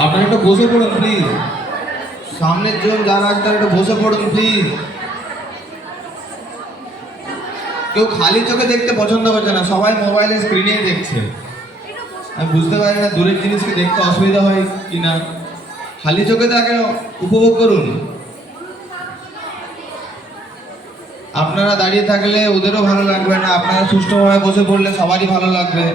আপনারা একটু বসে পড়ুন প্লিজ। সামনের জন যারা আছে তারা একটু বসে পড়ুন প্লিজ। কেউ খালি চোখে দেখতে পছন্দ করছে না, সবাই মোবাইলের স্ক্রিনেই দেখছে। আমি বুঝতে পারি না দূরের জিনিসকে দেখতে অসুবিধা হয় কিনা। খালি চোখে তাকে উপভোগ করুন। আপনারা দাঁড়িয়ে থাকলে ওদেরও ভালো লাগবে না, আপনারা সুষ্ঠুভাবে বসে পড়লে সবারই ভালো লাগবে।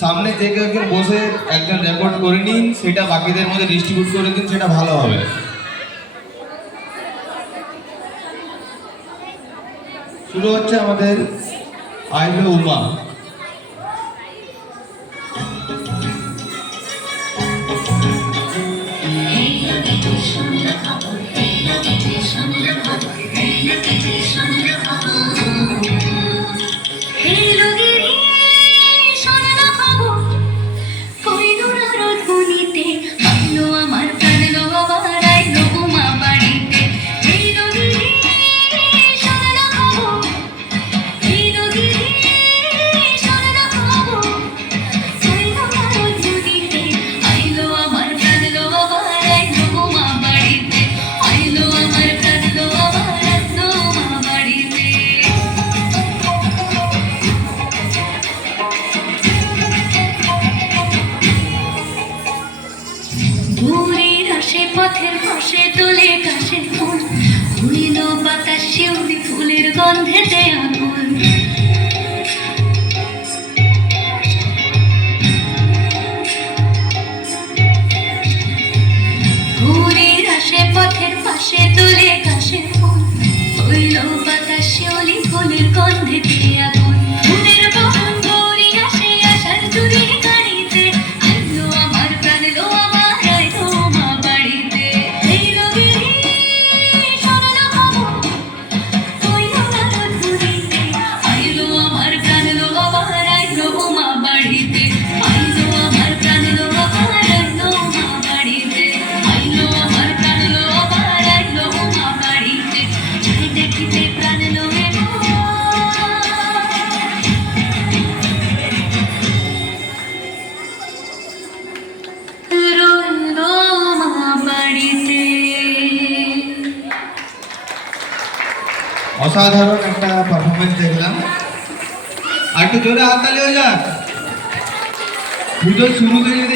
সামনে যে কেউ একজন বসে একজন রেকর্ড করে নিন, সেটা বাকিদের মধ্যে ডিস্ট্রিবিউট করে দিন, সেটা ভালো হবে। শুরু হচ্ছে আমাদের আইবে উমা। পথের পাশে তোলে কাশের ফুল, হইল বাতাস শিউলি ফুলের গন্ধেতে আগুন। ঘুরির আসে পথের পাশে তোলে কাশের ফুল, হইল বাতাস শিউলি ফুলের গন্ধেতে আগুন। ফুলের বহন ঘুরি আসে আসার জুড়ে গাড়িতে, আইলো আমার প্রাণ লো আমার আইলো মা বাড়িতে। এই রোগের সোনালো খবর হইল না ধুরিতে, আইলো আমার প্রাণ লো আমার আইলো মা বাড়িতে। আইলো আমার প্রাণ লো আমার আইলো মা বাড়িতে, আইলো আমার প্রাণ লো আমার আইলো মা বাড়িতে। যাই দেখিতে প্রাণ লো অসাধারণ একটা পারফরমেন্স দেখলাম। আর একটু জোরে হাততালি হয়ে যাক। পুজোর শুরুতে যদি